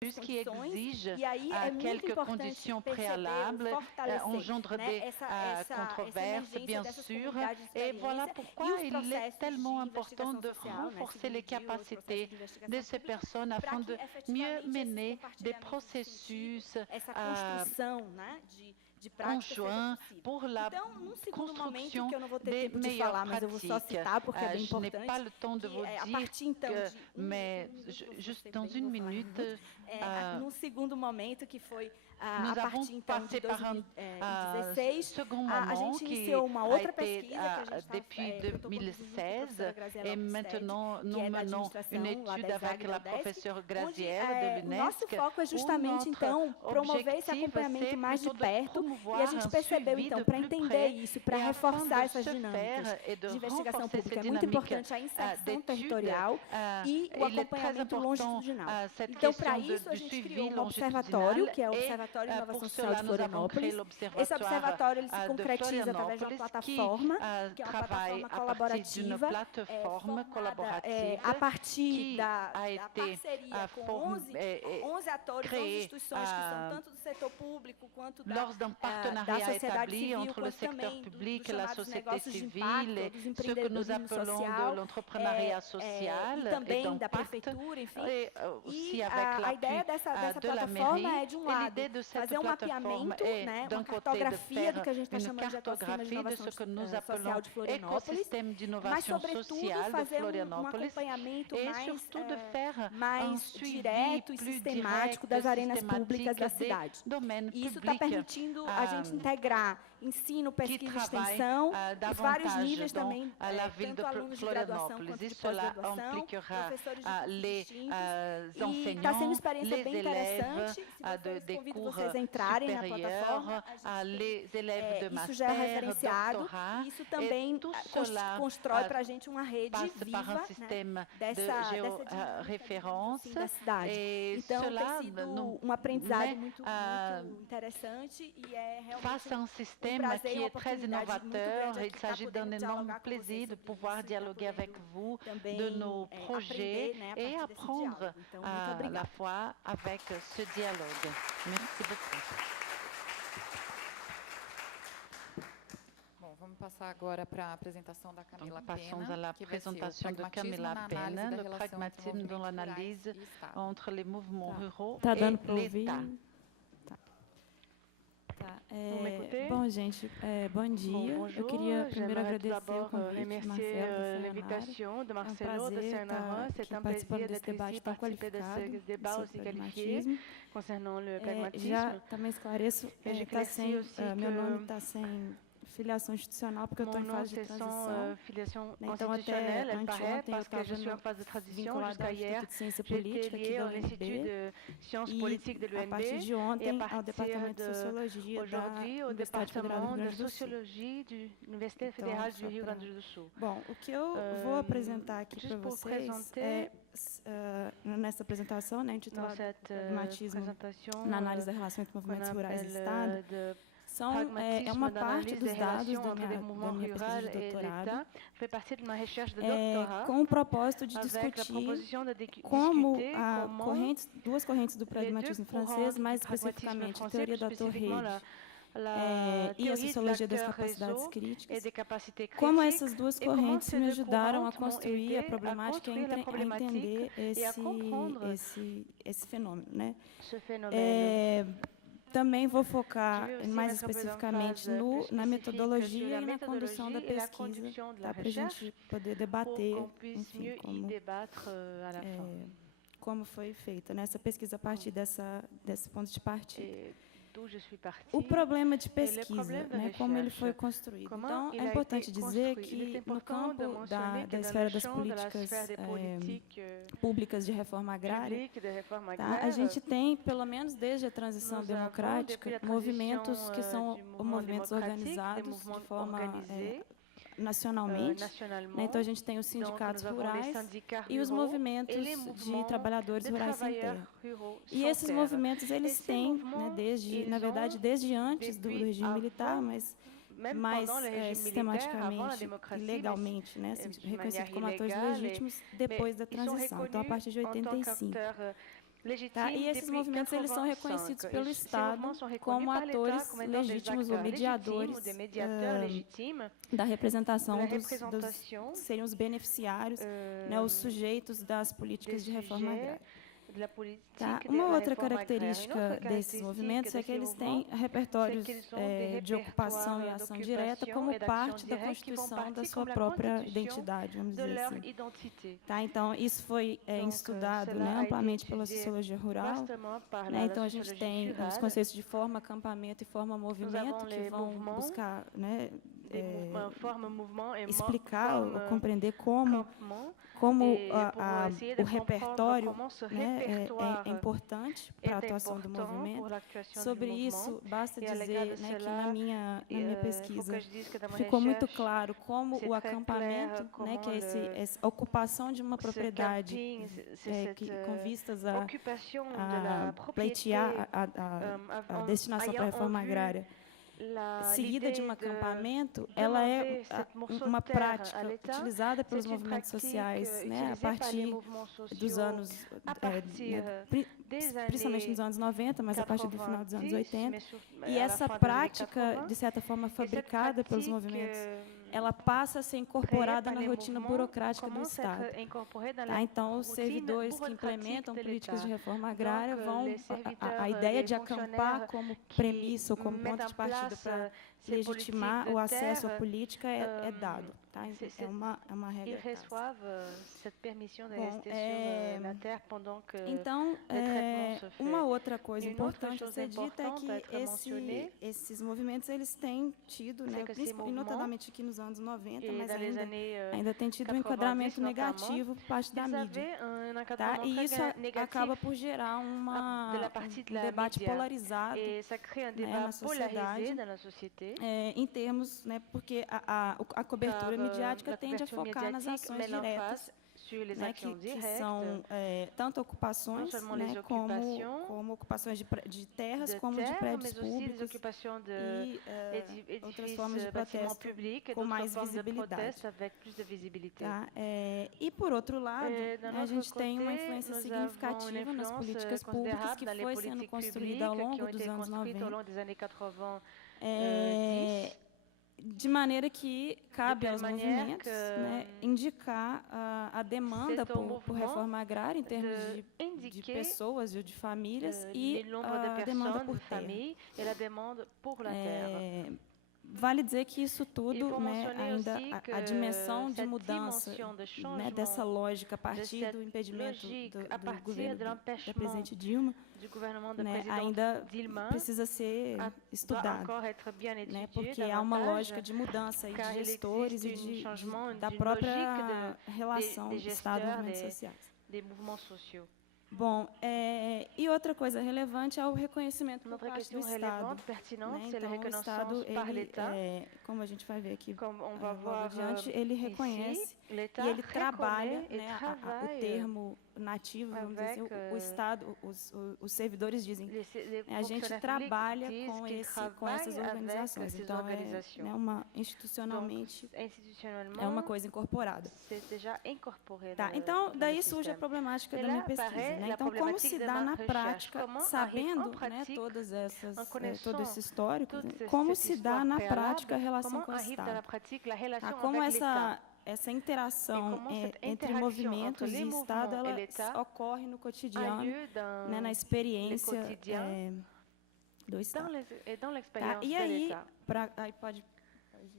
qui exige e aí é muito quelques importante conditions perceber, préalables, fortalecer, engendre né, des essa controverses, emergência bien dessas sûr, comunidades de et voilà experiência e pourquoi os il est processos tellement de important investigação de social, né, renforcer les segundo Gill, os capacités processos de de investigação ces pública, personnes para afin que de mieux efetivamente esses mener des compartilhamentos de processus sentido, essa construção, né, de prática seja conjoints possível. pour la Então, num segundo momento, construction que eu não vou ter des tempo de meilleures falar, mas eu vou só pratiques. citar, porque é bem Je n'ai pas importante, le temps de que vous a dire partir, então, que, de mais vou juste ser dans bem, une vou falar em minute, minutos, num segundo momento, que foi a nous avons partir, então, de passé par un 2016, second a moment gente qui iniciou uma a outra été pesquisa que a gente está depuis que eu estou conduzindo junto com a 2016 professora Graziela et Ofsted, maintenant que nous é da menons une administração lá da étude avec ESAG, la da UDESC, professeure onde Graziella de o nosso l'UNESC, foco é où justamente, notre então, promover esse objectif acompanhamento c'est mais de plutôt de perto, e a promouvoir gente un percebeu, suivi então, de para plus entender près isso, para et afin reforçar de essas se dinâmicas faire et de de investigação renforcer pública, ces é muito dynamiques importante a inserção d'études, territorial e o il est très acompanhamento important longitudinal. cette Então, para question isso, a du gente criou suivi observatório, longitudinal que é o et Observatório de pour Inovação Social cela de nous avons créé Florianópolis. Esse l'observatoire observatório ele se de concretiza através de uma Florianópolis qui plataforma, que é uma travaille plataforma à partir d'une colaborativa, plateforme collaborative a partir qui da a été parceria com 11 atores, 11 créée instituições que são tanto do setor público quanto lors d'un da partenariat sociedade établi civil, entre le quanto secteur também public dos et la chamados société negócios de civile, impacto, dos ce que nous empreendedorismo appelons de social, l'entrepreneuriat social e et também da d'impact, prefeitura, enfim. et aussi E avec a l'appui ideia dessa de la plataforma mairie. é, de um Et lado, l'idée de cette fazer um plateforme mapeamento, est, né, d'un uma côté, de cartografia do faire que a gente está une chamando de ecossistema de cartographie de ce inovação que nous social appelons de Florianópolis, écosystème mas, d'innovation sobretudo, sociale de fazer Florianópolis, acompanhamento et mais, surtout de faire un mais suivi direto e plus sistemático direct, das arenas públicas systématique da des cidade. domaines E isso está publics permitindo a gente integrar ensino, qui pesquisa e travaillent extensão, os vários davantage níveis dans também, la ville de tanto alunos de graduação Florianópolis. quanto Et de cela pós-graduação, impliquera professores de cursos les distintos. E está sendo uma enseignants, experiência les bem élèves interessante. Se vocês, des convido cours vocês a entrarem na supérieurs, plataforma. les élèves de Isso já é master, referenciado, doctorat, e isso também tout cela constrói para a gente uma rede passe par viva, un système né, de dessa géoréférence. da cidade. Et Então, cela tem sido nous um aprendizado met muito interessante, e é face realmente à un système prazer e qui uma est très oportunidade muito innovateur. grande Il aqui estar s'agit d'un podendo énorme dialogar com plaisir vocês de sobre pouvoir isso, e estar dialoguer avec podendo vous também de nos projets aprender, né, a et partir desse apprendre diálogo. Então, muito à la obrigada. fois avec ce dialogue. Merci beaucoup. Bom, vamos passar agora para a apresentação da Camila Donc, passons à Pena, la que vai ser o présentation de pragmatismo Camila na análise Pena, da le relação entre pragmatisme dans movimentos l'analyse rurais e Estado. entre les mouvements ruraux Tá et dando para ouvir? l'État. Tá. Vous m'écoutez? Bom, gente, bom dia. Bon, Eu queria bonjour, primeiro j'aimerais tout agradecer o d'abord convite de remercier Marcelo da l'invitation de Marcelo de prazer Sayonara. estar C'est aqui un participando plaisir desse d'être debate ici, tão participer de qualificado ce débat sobre aussi qualifié pragmatismo. concernant le Já pragmatisme. também esclareço, Et tá sem, aussi meu que nome está sem filiação institucional, porque eu estou mon em nom, fase de c'est sans transição. filiation Então, institutionnelle, até elle paraît, anteontem, eu parce que je suis en estava phase de transition. vinculada ao Jusqu'à hier, Instituto de Ciência j'étais Política aqui liée da ao Institut UNB. de Sciences E, Politiques de a partir l'UNB. de Et à ontem, ao partir Departamento de de Sociologia da aujourd'hui, au Universidade Federal do département Rio de Grande do Sul. sociologie de l'Université Então, fédérale só du Rio pra- Grande do Sul. Bom, o que eu vou apresentar aqui juste para pour vocês présenter nessa apresentação, né, Dans intitulada cette Pragmatismo présentation, na análise da relação entre qu'on movimentos rurais e appelle Estado, de é uma pragmatisme parte d'analyse dos des dados relations da entre les minha mouvements pesquisa ruraux de et doutorado, l'État, fait partie de ma recherche de doctorat, com o propósito de avec la discutir proposition de como discuter comment duas correntes do les deux pragmatismo courants francês, du mais pragmatisme especificamente a français, teoria plus do ator spécifiquement rede la e a théorie de sociologia das l'acteur capacidades réseau et críticas, des capacités como critiques, essas duas et comment correntes ces me deux ajudaram a courants m'ont construir aidé a à problemática, construire la a entender problématique et à comprendre esse fenômeno, né? ce phénomène. Também vou focar Je vais aussi mais mettre un peu especificamente d'emphase plus na spécifique metodologia sur la e na condução da méthodologie et la pesquisa, conduction de la tá? Para a recherche, gente poder pour debater, qu'on puisse enfim, mieux y como, débattre à la fin. como foi feita nessa pesquisa a partir desse ponto de partida. Et d'où je suis partie. O problema de pesquisa, problema da né, como ele recherche, foi construído. comment Então, il é a importante été dizer construit. que Il est no important de campo mentionner que da dans esfera le das champ de la políticas sphère des politiques públicas de reforma agrária, publiques de réforme tá? agraire, A gente tem, pelo menos desde a transição nous avons, democrática, depuis la movimentos transition, que são du mouvement movimentos démocratique, des organizados mouvements de forma organisés, nacionalmente. nationalement. Né? Então, a gente tem os Donc, sindicatos nous avons les rurais syndicats e os ruraux movimentos et les de mouvements trabalhadores de rurais sem travailleurs terra. ruraux E sans esses terre. movimentos, eles Esses têm, né, mouvements, desde, na ils verdade, ont, desde antes do depuis regime militar, avant, mas même mais pendant le régime militaire, avant la sistematicamente e démocratie, mais legalmente, né, de reconhecidos manière como atores illégale, legítimos depois da ils sont transição, então a reconnus partir de en tant 85. qu'acteurs légitime Tá? E esses depuis movimentos eles são 85. reconhecidos pelo Ces Estado mouvements sont reconnus como par l'État atores comme étant des legítimos ou acteurs mediadores légitimes ou des médiateurs légitimes da de representação la dos représentation seriam os beneficiários, né, os sujeitos das políticas de reforma agrária. de la politique Tá? de Uma la outra réforme agraire. Une característica autre desses caractéristique movimentos é de que ces eles mouvements, têm repertórios c'est qu'ils ont des de ocupação e répertoires ação direta d'occupation como et d'action parte da directe qui font constituição da partie sua comme la própria constitution identidade, vamos de dizer leur assim. identité. Tá? Então, isso foi Donc, estudado, cela né, a été amplamente pela étudié sociologia rural. vastement par Né? la Então, a gente sociologie tem os rurale. conceitos de forma, acampamento e forma movimento avons que les vão mouvements, buscar, né, Des mouvements, forme mouvement et explicar ou forme compreender como campement. como Et pour essayer de o repertório, comment ce né, répertoire é importante para a est atuação do important movimento. pour l'actuation Sobre du isso, mouvement. basta E à l'égard dizer, de né, que cela, na minha faut pesquisa que je dise que dans ma ficou muito recherche, claro como c'est o très acampamento, clair né, que é comment a ocupação de uma ce propriedade camping, c'est que, cette com vistas a, occupation de la propriété pleitear a destinação para a reforma agrária, seguida de um acampamento, ela é uma prática utilizada pelos movimentos sociais, né, a partir dos anos, principalmente nos anos 90, mas a partir do final dos anos 80. E essa prática, de certa forma, fabricada pelos movimentos, ela passa a ser incorporada na rotina burocrática do Estado. Tá? Então, os servidores que implementam políticas de reforma agrária vão... A ideia de acampar como premissa ou como ponto de partida para legitimar o acesso à política é dado. Tá? É uma regra. Ils reçoivent cette permission de Bom, rester sur la terre pendant que então, le traitement se fait. uma outra coisa Une autre importante a chose ser dita é importante à être mentionnée, que esses movimentos eles têm tido, né, que ces mouvements, notadamente aqui nos anos 90, et mas dans les années ainda tem tido um 90 enquadramento notamment, negativo por parte da ils mídia. avaient un Tá? encadrement E très isso négatif acaba por gerar de la partie de la debate média. polarizado Et ça crée un na débat sociedade, polarisé dans la société. em termos, né, porque a cobertura midiática la tende a couverture focar nas médiatique ações met diretas, sur les né, actions que directes, são tanto ocupações, non seulement né, les occupations como ocupações de terras, de como de terre, prédios mais aussi les públicos occupations e outras d'édifices, formas de bâtiments protesto publics et com d'autres mais formes de visibilidade. proteste avec plus de visibilité. Tá? E, por outro lado, D'un né, a autre gente tem uma côté, influência nous avons significativa une nas influence políticas públicas considérable que dans les foi sendo politiques construída ao publiques qui longo ont dos été anos construites au 90. long des années 80. De maneira que cabe quelle aos manière movimentos, que né, indicar a demanda c'est au por mouvement reforma agrária em termos de indiquer pessoas ou de famílias e le nombre de a demanda personnes, por de terra. familles et la demande pour la terre. Vale dizer que isso tudo, faut né, mentionner ainda aussi que a dimensão de cette mudança, dimension de né, changement, dessa lógica a partir cette do impedimento logique, do à partir governo de da l'empêchement presidente Dilma, du gouvernement de né, président ainda Dilma precisa ser doit estudado, encore être bien étudié né, porque há uma davantage, lógica de mudança aí car de il gestores e existe changement da d'une própria logique relação des Estado e gesteurs, movimentos des- sociais. des mouvements sociaux. Bom, e outra coisa relevante é o reconhecimento por Notre parte do question Estado. relevante, pertinente, Né? c'est la Então, o Estado, reconnaissance par ele, l'État. como a gente vai ver aqui Comme on va logo voir adiante, ele reconhece ici, l'État e ele trabalha, reconnaît et né, o travaille termo nativo, vamos dizer assim, avec, o Estado, os servidores dizem, les a gente fonctionnaires trabalha publics com, disent qu'ils com essas travaillent avec organizações. ces Então, organisations. né, institucionalmente, Institutionnellement, é uma coisa incorporada. c'est déjà incorporé Tá, dans le- então, dans le daí surge a système. problemática Et da là minha pesquisa. apparaît Né? la Então, como problématique se de dá ma na recherche. prática, Comment sabendo, arrive en né, pratique, todas essas, en connaissant todo esse histórico, toute como cette se dá histoire na préalable, prática a relação comment com o arrive dans la Estado. pratique la relation Tá? Como avec l'État. essa Et interação comment cette entre interaction movimentos entre les e Estado, mouvements et ela l'État ocorre no a cotidiano, lieu dans, né, na experiência quotidien, do Estado. dans Tá? l'expérience E de aí, l'État. aí pode...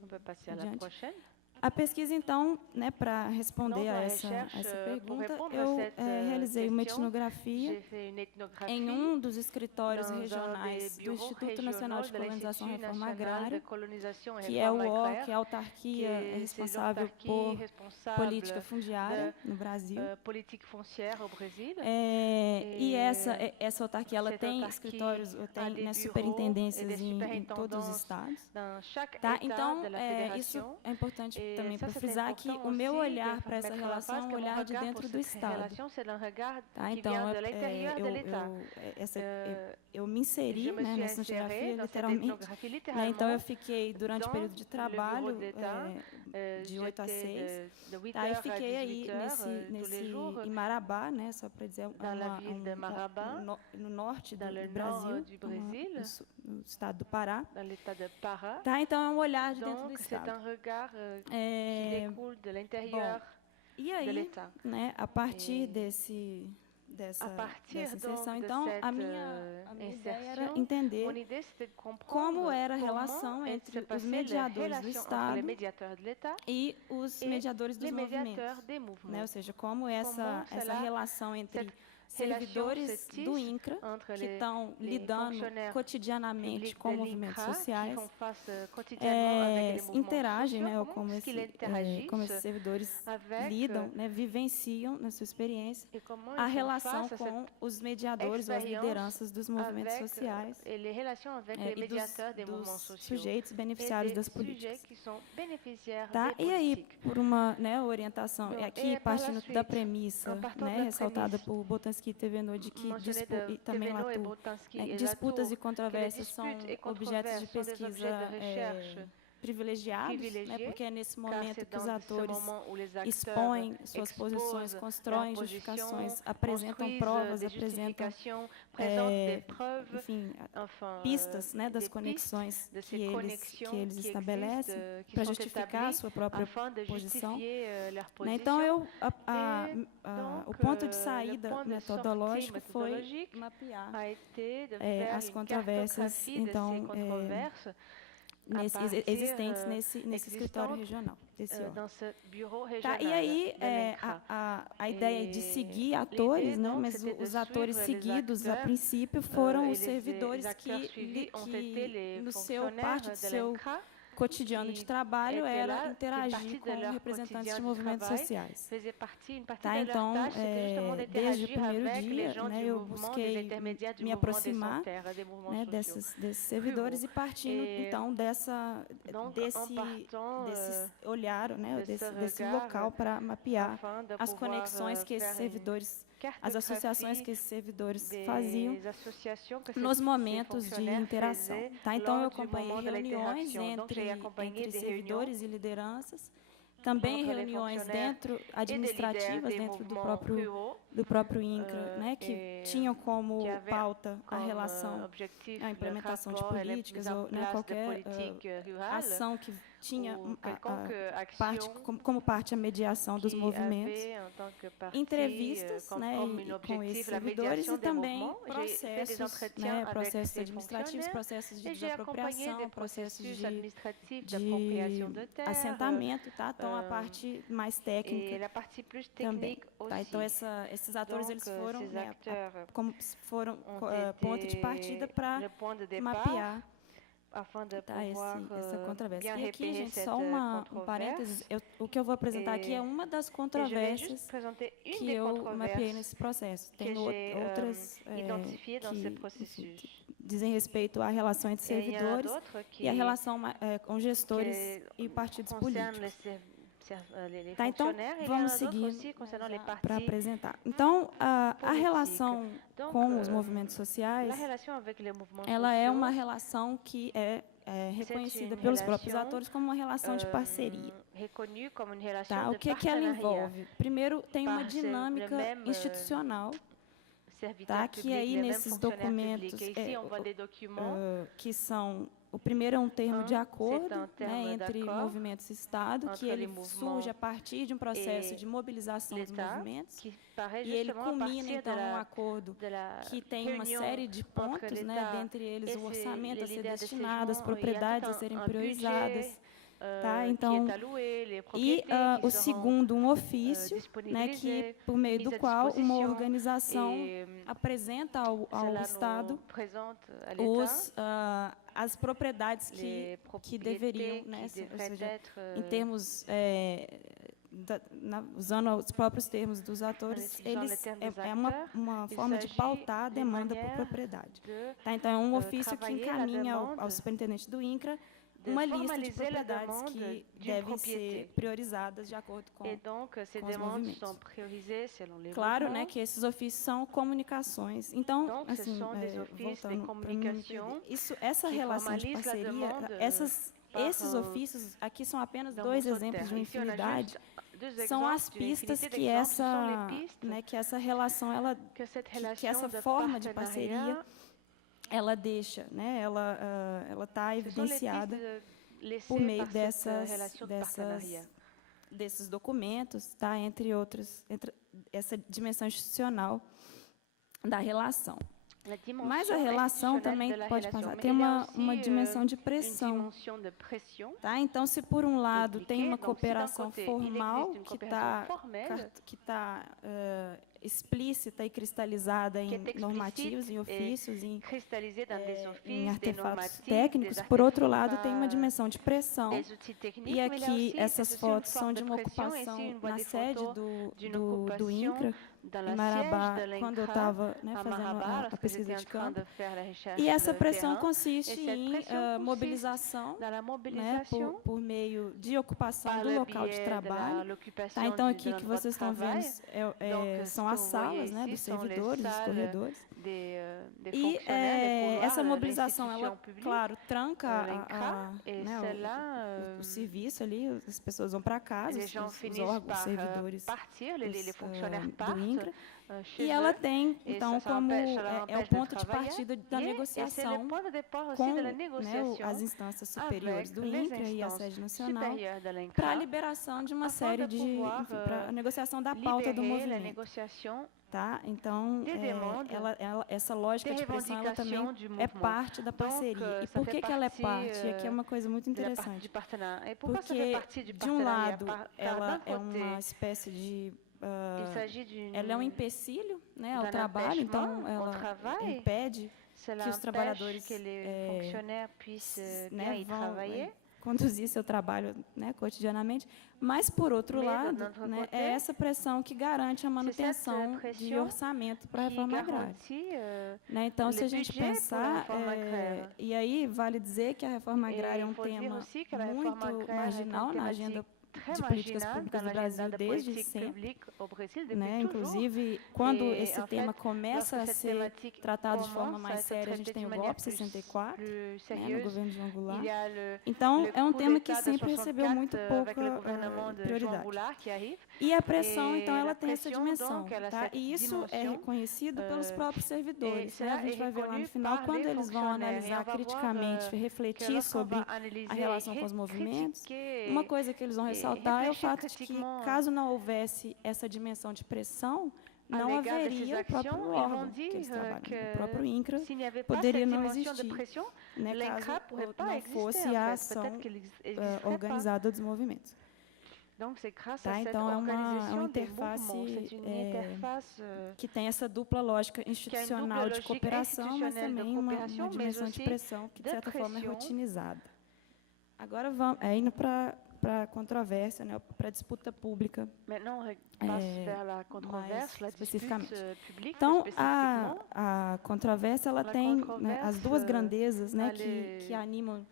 On peut passer à la Adiante. prochaine. A pesquisa, então, né, para responder Donc, a la essa recherche, pour pergunta, répondre à eu cette, realizei uma question, etnografia J'ai fait une ethnographie em dos escritórios dans un regionais des do bureaux Instituto Nacional de régionaux de Colonização e l'Institut Reforma national de Agrária, colonisation et que é o réforme OR, agraire, que é a autarquia c'est responsável l'autarquie por responsable política fundiária no Brasil. politique foncière au Brésil. E essa autarquia ela cette tem autarquie escritórios, a tem, des né, bureaux superintendências et des em todos os superintendances estados. Dans chaque Tá? état Então, de la isso fédération. é importante Et também ça, para c'est frisar que important o meu aussi olhar de para essa mettre en relação é face um que mon olhar de regard dentro pour do cette Estado. relation, c'est un regard Tá? qui Então, vient de l'intérieur de l'État. eu me inseri, Je me né, suis nessa insérée etnografia, dans cette literalmente. ethnographie Né? littéralement. Então, eu fiquei, durante o dans período de le bureau trabalho, d'État, de 8 às 6. de 8 Tá, e heures à fiquei aí 18 heures, tous les jours, em Marabá, né, só para dizer, dans la ville de Marabá, no norte dans le do Brasil, nord du Brésil, no estado do Pará. dans l'état de Pará. Tá, então é um olhar de dentro do Donc, c'est estado. un regard qui É, découle de l'intérieur e de aí, l'État. né, a partir dessa À partir inserção, donc, de então cette a minha ideia era insertion, entender mon idée c'était de comprendre como era a comment relação se entre os passait la mediadores do relation entre les Estado médiateurs de l'État e os et mediadores dos les movimentos. médiateurs des Né? mouvements. Ou seja, como essa cela- relação entre cette servidores relation se do tisse INCRA, entre que les- estão les lidando fonctionnaires cotidianamente publics com de movimentos l'INCRA, sociais, qui font face quotidiennement avec les mouvements interagem, sociaux, né, ou comment est-ce qu'ils como esses interagissent servidores avec, lidam, né, vivenciam na sua experiência et comment a ils font relação face à com os mediadores ou as expérience lideranças dos movimentos avec, sociais et les relations avec les e dos, médiateurs des mouvements dos sociaux sujeitos et beneficiários des das sujets políticas. qui sont bénéficiaires Tá? des E aí, politiques. por uma, né, orientação, Bom, aqui e par la partindo suite, da premissa, en partant né, da ressaltada premissa por Boltanski e Tevenot, de que Mentionné e também Thévenot et Latour, Boltanski né, et disputas Latour, e controvérsias que são les disputes et objetos de controverses sont des pesquisa objets de recherche privilegiados, né, privilégiés, porque é nesse car momento c'est que os dans ce atores moment où les acteurs expõem suas posições, exposent constroem leurs justificações, positions, apresentam construisent provas, des apresentam justifications, présentent des preuves, enfim, enfin, pistas, né, das des conexões de que ces eles connexions qui estabelecem existent, qui para sont justificar a établies sua própria afin de posição. justifier leur Né? position. Então, o donc, ponto de le saída point de metodológico sortie foi méthodologique mapear a été de faire as une controvérsias, cartographie então, de ces controverses existentes nesse escritório regional, desse órgão. dans ce bureau Tá, régional e aí, de l'INCRA. a ideia de seguir l'idée, atores, né, donc, mas c'était de os atores suivre les seguidos, a acteurs, princípio, foram et os servidores les acteurs suivis ont été les no seu fonctionnaires parte do de seu l'INCRA cotidiano de que trabalho étaient era là, que interagir partie de com leur representantes quotidien de de movimentos travail sociais. faisait partie, une partie Tá, de então, leur tâche, c'était justement desde o d'interagir primeiro avec les dia, gens né, du eu mouvement, des busquei intermédiaires du me mouvement des aproximar, sans-terre, des mouvements né, sociaux. desses servidores e partindo, então, Donc, desse en partant olhar, né, de ce desse regard, local para mapear afin de as pouvoir conexões que esses faire une servidores, as cartographie associações que esses servidores des faziam associations que nos ces momentos de fonctionnaires interação. faisaient Tá? Então, eu lors du acompanhei moment de reuniões l'interaction. Donc, j'ai acompanhé entre des servidores e lideranças, também entre les reuniões fonctionnaires dentro et des administrativas leaders des dentro mouvements ruraux, do próprio INCRA, né, que et tinham como que avait pauta a comme relação, objectif a le implementação de rapport et la políticas mise en ou, né, place de qualquer politique rurale, ação que tinha ou quelconque parte action como parte a mediação dos qui movimentos, avait en tant que partie, entrevistas, né, comme e un com esses objectif la servidores médiation e des também mouvements. J'ai fait des processos, entretiens né, avec processos ces administrativos, fonctionnaires processos de et j'ai accompagné desapropriação, des processos processus de administratifs d'appropriation de terre, assentamento, tá? Então a parte mais et técnica la partie plus também, technique tá? aussi. Então esses atores Donc, eles foram, ces né, acteurs como foram ont ponto de été partida para le point de départ mapear, afin de tá, pouvoir essa controvérsia. bien E aqui, repérer gente, cette só um controverse. parênteses, o que eu vou apresentar aqui é uma das Et je vais controvérsias juste présenter une que des eu mapeei controverses nesse processo. que Tem j'ai outras identifiées dans ce que processus. dizem respeito à relação entre Et il y en a servidores d'autres qui e a relação com gestores que e partidos concernent políticos. les Tá, então, fonctionnaires, et il y en vamos a d'autres seguir aussi concernant les para partis. apresentar. Então, a política. relação Donc, com os movimentos sociais, la relation avec les mouvements ela é sociaux, uma relação que é reconhecida une pelos próprios relation, atores como uma relação de parceria. reconnue comme une relation Tá? de O que ela partenariat. envolve? Primeiro, tem uma Par ser dinâmica le même, institucional, Serviteur tá? public, Que aí les mêmes nesses fonctionnaires documentos publics. Et ici, on voit des documents que são o primeiro é um termo de acordo, c'est un terme né, entre d'accord movimentos e Estado, que entre ele les mouvements surge a partir de um processo et de mobilização dos l'État, movimentos, qui paraît e ele justement à culmina partir então de um la, acordo de la que tem uma réunion série de entre pontos, né, l'État dentre eles et o orçamento a les ser leaders de ces destinado, as gens. Il y a propriedades tout a serem un priorizadas, budget, tá? qui Então, est alloué, les e propriétés o qui seront segundo, um ofício, né, disponibilisées, que por meio do mise à qual uma disposition, organização et apresenta ao cela Estado nous présente à l'État as propriedades les que propriétés deveriam, qui né, ou devraient seja, être, em termos, usando os próprios termos dos atores, utilisant eles les termes des é acteurs, uma il forma de s'agit pautar a d'une demanda por manière propriedade. de Tá? Então, é um ofício que travailler la encaminha demande, ao superintendente do INCRA de uma lista de formaliser la propriedades demande que d'une devem propriété. ser priorizadas de acordo com... Et donc, ces com os demandes movimentos. sont priorisées selon les Claro, né, mouvements. que esses ofícios são comunicações. Então, Donc, ce assim, sont des offices de voltando para communication essa qui relação de formalisent la parceria, demande, essas Esses ofícios, aqui são apenas 2 exemplos de uma infinidade, são as pistas que essa relação, que essa forma de parceria, ela deixa, né? Ela está evidenciada por meio desses documentos, tá? Entre outros, essa dimensão institucional da relação. Mas a relação também pode passar, tem uma dimensão de pressão. Tá? Então, se por um lado tem uma cooperação formal que está explícita e cristalizada em normativos, em ofícios, em artefatos técnicos, por outro lado tem uma dimensão de pressão. E aqui essas fotos são de uma ocupação na sede do INCRA, em Marabá, quando eu estava fazendo a pesquisa de campo. E essa pressão consiste em mobilização, por meio de ocupação do local de trabalho. Tá? Então, aqui que vocês estão vendo são as salas, né, dos servidores, dos corredores. E essa mobilização, ela, claro, tranca o serviço ali, as pessoas vão para casa, os órgãos, os servidores do INCRA, e ela tem, então, como o ponto de partida da negociação com as instâncias superiores do INCRA e a sede nacional para a liberação de uma série de, para a negociação da pauta do movimento. Tá? Então, essa lógica de pressão, ela também é parte da parceria. E por que ela é parte? E aqui é uma coisa muito interessante. Porque, de um lado, ela é uma espécie de... ela é um empecilho, né, ao trabalho, então ela impede que os trabalhadores vão conduzir seu trabalho, né, cotidianamente, mas, por outro lado, é essa pressão que garante a manutenção de orçamento para a reforma agrária. Né, então, se a gente pensar, e aí vale dizer que a reforma agrária é um tema muito marginal na agenda de políticas públicas do Brasil desde sempre, né? Inclusive, quando esse tema começa a ser tratado de forma mais séria, a gente tem o golpe 64, né, no governo de João Goulart. Então, é um tema que sempre recebeu muito pouca prioridade. E a pressão, então, ela tem essa dimensão, tá? E isso é reconhecido pelos próprios servidores, né? A gente vai ver lá no final, quando eles vão analisar criticamente, refletir sobre a relação com os movimentos, uma coisa que eles vão ressaltar é o fato de que, caso não houvesse essa dimensão de pressão, não haveria o próprio órgão que eles trabalham. O próprio INCRA poderia não existir, né, caso não fosse a ação organizada dos movimentos. Tá? Então, é uma interface que tem essa dupla lógica institucional de cooperação, mas também uma dimensão de pressão que, de certa forma, é rotinizada. Agora, vamos indo para a controvérsia, né, para a disputa pública, mais especificamente. Então, a controvérsia, ela tem, né, as duas grandezas, né, que animam,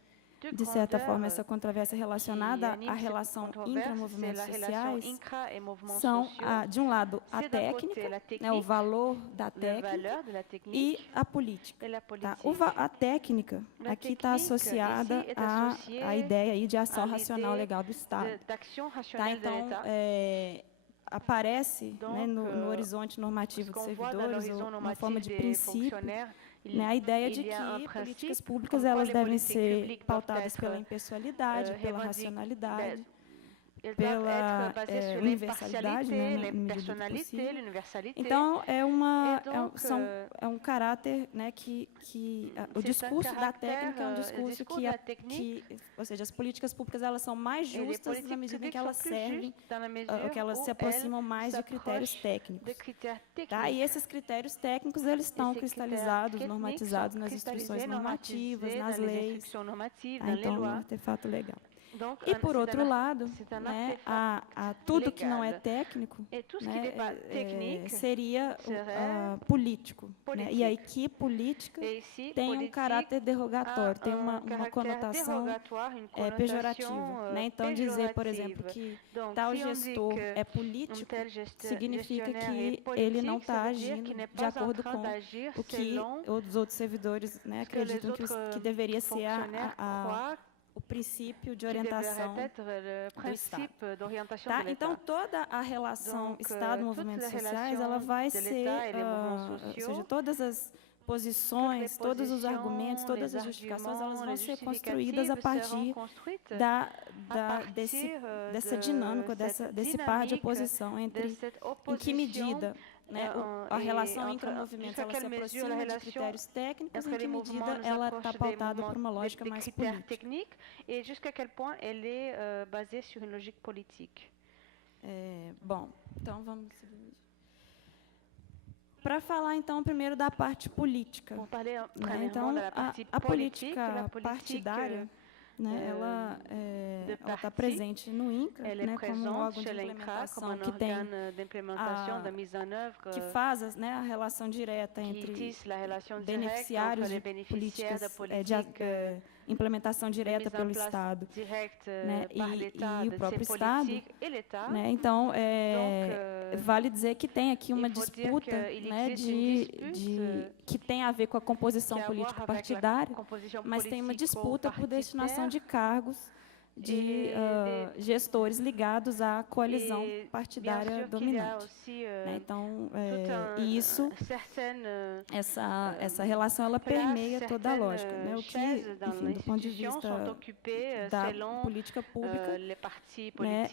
de certa forma, essa controvérsia relacionada à relação intramovimentos sociais, são, de um lado, a técnica, né, o valor da técnica, e a política. Tá? A técnica aqui está associada à ideia aí de ação racional legal do Estado. Tá? Então, aparece, né, no horizonte normativo dos servidores, uma forma de princípio, né, a ideia de que políticas públicas elas devem ser pautadas pela impessoalidade, pela racionalidade, pela universalidade, né, na medida do possível. Então, é um caráter, né, que o discurso da técnica é um discurso que, ou seja, as políticas públicas elas são mais justas na medida em que elas servem, ou que elas se aproximam mais de critérios técnicos. Tá? E esses critérios técnicos eles estão cristalizados, normatizados nas instruções normativas, nas leis. Então, é um artefato legal. E, por outro lado, né, tudo que não é técnico, né, seria político. Né? E a equipe política tem um caráter derrogatório, tem uma conotação pejorativa. Né? Então, dizer, por exemplo, que tal gestor é político, significa que ele não está agindo de acordo com o que os outros servidores, né, acreditam que deveria ser o princípio de qui devrait orientação être le do Estado. principe d'orientation Tá? de Então, l'État. toda a relação Donc, Estado-movimentos toute la sociais, ela relation vai de ser, l'État et les mouvements ou sociaux, seja, todas as posições, todos os argumentos, todas as les justificações, elas vão arguments, ser les construídas a justificatifs seront partir construites dessa dinâmica, desse par de oposição entre em que medida, né, a relação intra-movimentos ela se aproxima de critérios técnicos, em que medida ela está pautada por uma lógica mais política. techniques et jusqu'à quel point elle est basée sur une logique politique. Bom, então vamos seguir. Para falar, então, primeiro da parte política. Né? Então, a política partidária, né, ela está presente no INCRA, né, como um órgão de implementação que tem que faz, né, a relação direta entre beneficiários de políticas de implementação direta pelo Estado, né, e o próprio Estado. Né, então, vale dizer que tem aqui uma disputa, né, que tem a ver com a composição política partidária, mas tem uma disputa por destinação de cargos de gestores ligados à coalizão partidária dominante. Né? Então, e isso, essa relação, ela permeia toda a lógica. Né? O que, enfim, do ponto de vista da política pública, né,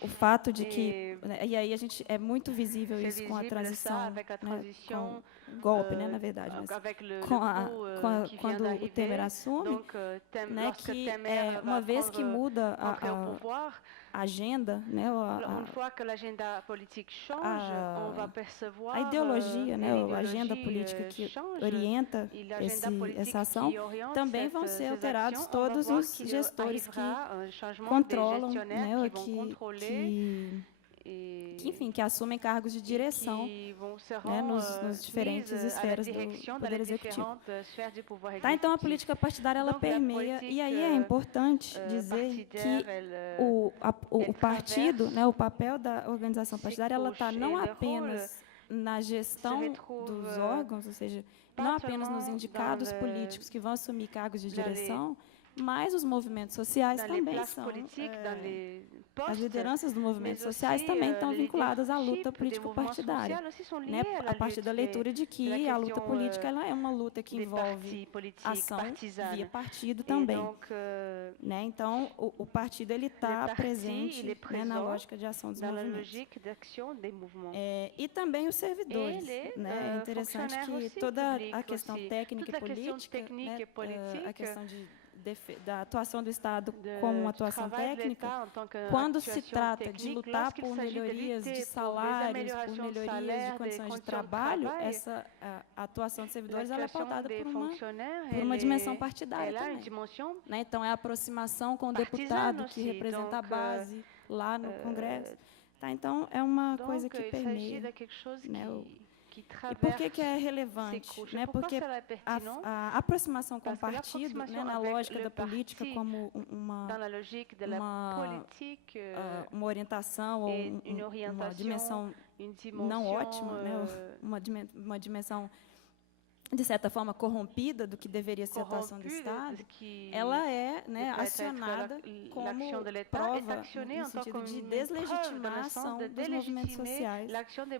o fato de que, né, e aí a gente é muito visível isso com a transição, né, com o golpe, né, na verdade, mas quando o Temer assume, né, que uma vez que muda a agenda, né, a ideologia, né, a agenda política que orienta essa ação, também vão ser alterados todos os gestores que controlam, né, que assumem cargos de direção, né, nos diferentes esferas do Poder Executivo. Tá, então, a política partidária, ela permeia, e aí é importante dizer que o partido, né, o papel da organização partidária, ela está não apenas na gestão dos órgãos, ou seja, não apenas nos indicados políticos que vão assumir cargos de direção, mas os movimentos sociais também são. As lideranças dos movimentos sociais também estão vinculadas à luta político-partidária, né, a partir da leitura de que a luta política ela é uma luta que envolve ação via partido também. Né, então, o partido está presente, né, na lógica de ação dos movimentos. E também os servidores. Né, é interessante que toda a questão técnica e política, né, a questão da atuação do Estado como uma atuação técnica, quando se trata de lutar por melhorias de salários, por melhorias de condições de trabalho, a atuação dos servidores ela é pautada por uma dimensão partidária também. Né? Então, é a aproximação com o deputado que representa a base lá no Congresso. Tá? Então, é uma coisa que permeia, né, e por que é relevante? Né? Porque a aproximação com o partido, né, na lógica da política como uma orientação ou uma dimensão não ótima, né, uma dimensão de certa forma corrompida do que deveria ser a atuação do Estado, ela é, né, acionada como prova no sentido de deslegitimar a ação dos movimentos sociais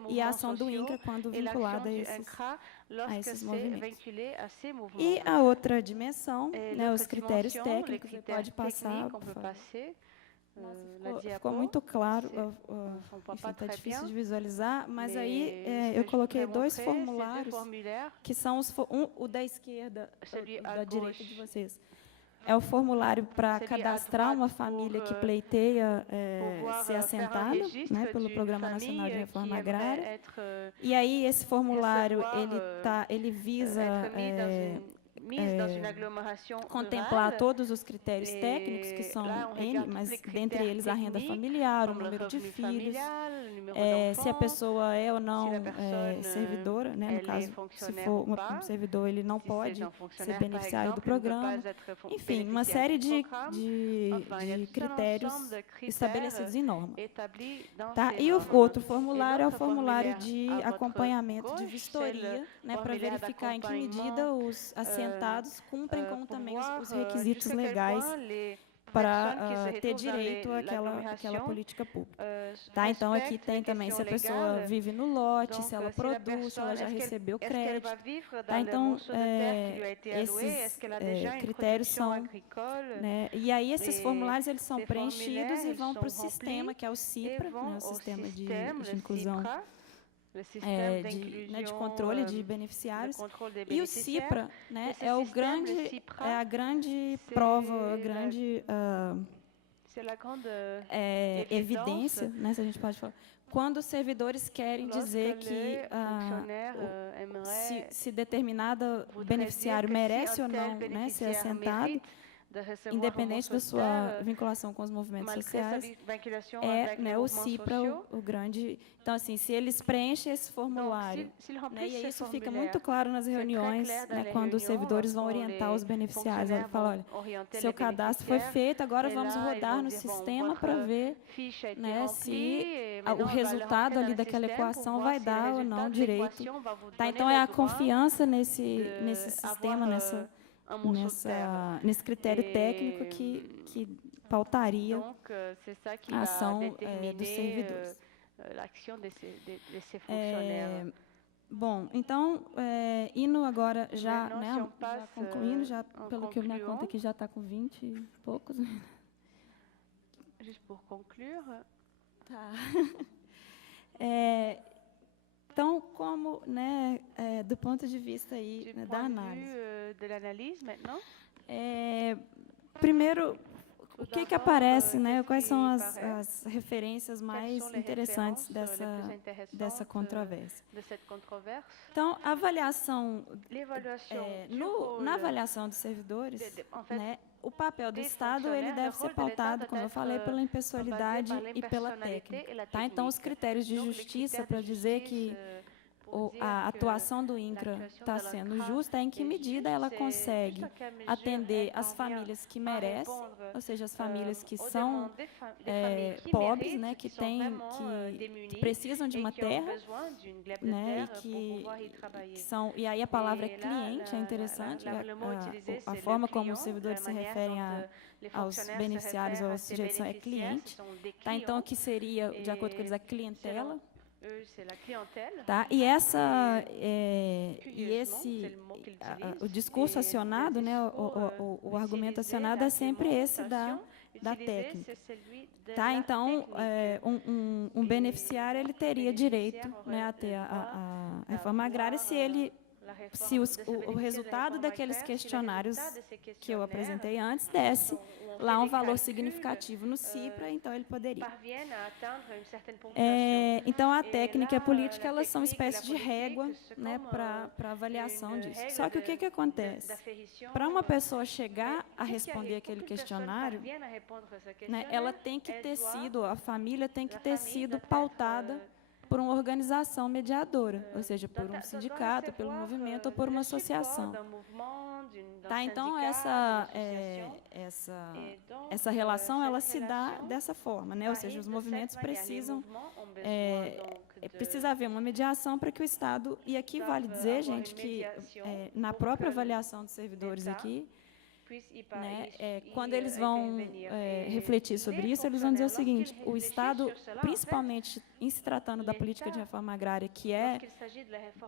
e a ação do INCRA quando vinculada a esses movimentos. E a outra dimensão, né, os critérios técnicos, você pode passar, por favor. Ficou muito claro, está difícil de visualizar, mas aí eu coloquei dois formulários, que são o da esquerda, da direita de vocês. É o formulário para cadastrar uma família que pleiteia ser assentada, né, pelo Programa Nacional de Reforma Agrária. E aí esse formulário ele visa contemplar todos os critérios técnicos, que são N, mas dentre eles a renda familiar, o número de filhos, se a pessoa é ou não servidora, né, no caso, se for um servidor, ele não pode ser beneficiário do programa. Enfim, uma série de critérios estabelecidos em norma. Tá? E o outro formulário é o formulário de acompanhamento de vistoria, né, para verificar em que medida os assentados deputados cumprem com também os requisitos legais para ter direito àquela política pública. Tá? Então, aqui tem também se a pessoa vive no lote, se ela produz, se ela já recebeu crédito. Tá? Então, esses critérios são... Né, e aí, esses formulários eles são preenchidos e vão para o sistema, que é o CIPRA, né, o Sistema de Inclusão... de controle de beneficiários, e o CIPRA, né, é a grande prova, a grande evidência, né, se a gente pode falar, quando os servidores querem dizer que se determinado beneficiário merece ou não, né, ser assentado, independente da sua vinculação com os movimentos sociais, né, o CIPRA o grande... Então, assim, se eles preenchem esse formulário, né, e isso fica muito claro nas reuniões, né, quando os servidores vão orientar os beneficiários, ele fala, olha, seu cadastro foi feito, agora vamos rodar no sistema para ver, né, se o resultado ali daquela equação vai dar ou não direito. Tá, então, é a confiança nesse sistema, nesse critério técnico que pautaria a ação dos servidores. Bom, então, indo agora já, né, concluindo, já, pelo que eu me conta aqui, já está com 20 e poucos. Juste pour conclure. Tá. Então, como, né, do ponto de vista aí, né, da análise. Primeiro, o que aparece, né? Quais são as referências mais interessantes dessa controvérsia? Então, a avaliação, na avaliação dos servidores, né, o papel do Estado ele deve ser pautado, como eu falei, pela impessoalidade e pela técnica. Tá? Então, os critérios de justiça para dizer que a atuação do INCRA está sendo justa, em que medida ela consegue atender as famílias que merecem, ou seja, as famílias que são pobres, né, que precisam de uma terra, né, e aí a palavra cliente é interessante, a forma como os servidores se referem aos beneficiários ou aos sujeitos é cliente, tá? Então, o que seria, de acordo com eles, a clientela. Tá? E o discurso acionado, né, o argumento acionado é sempre esse da técnica. Tá? Então, um beneficiário ele teria direito, né, a ter a reforma agrária se o resultado daqueles questionários que eu apresentei antes desse lá um valor significativo no CIPRA, então ele poderia. Então, a técnica e a política elas são uma espécie de régua, né, para avaliação disso. Só que o que acontece? Para uma pessoa chegar a responder aquele questionário, né, ela tem que ter sido, a família tem que ter sido pautada por uma organização mediadora, ou seja, por um sindicato, pelo movimento ou por uma associação. Tá, então, essa relação ela se dá dessa forma, né? Ou seja, os movimentos precisa haver uma mediação para que o Estado, e aqui vale dizer, gente, que na própria avaliação dos servidores aqui, né, quando eles vão refletir sobre isso, eles vão dizer o seguinte: o Estado, principalmente em se tratando da política de reforma agrária, que é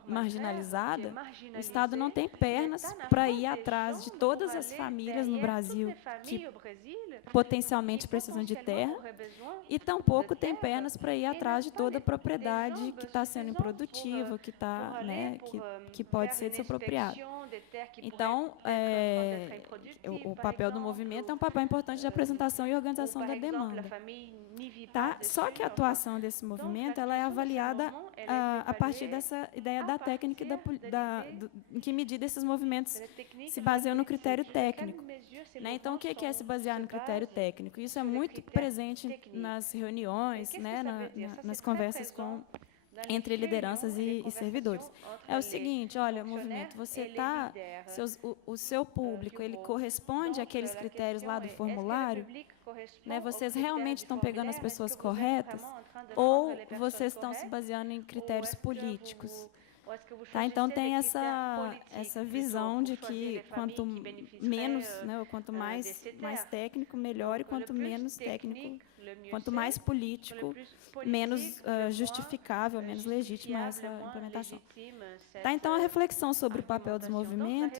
marginalizada, o Estado não tem pernas para ir atrás de todas as famílias no Brasil que potencialmente precisam de terra, e tampouco tem pernas para ir atrás de toda a propriedade que está sendo improdutiva, que pode ser desapropriada. Então, o papel do movimento é um papel importante de apresentação e organização da demanda. Tá? Só que a atuação desse movimento ela é avaliada a partir dessa ideia da técnica e em que medida esses movimentos se baseiam no critério técnico. Né? Então, o que é se basear no critério técnico? Isso é muito presente nas reuniões, né, nas conversas entre lideranças e servidores. É o seguinte, olha, movimento, o seu público, ele corresponde àqueles critérios lá do formulário? Né, vocês realmente estão pegando as pessoas corretas? Ou vocês estão se baseando em critérios políticos? Tá, então tem essa visão de que quanto menos, né, ou quanto mais técnico, melhor, e quanto menos técnico, quanto mais político, menos justificável, menos legítima essa implementação. Tá, então a reflexão sobre o papel dos movimentos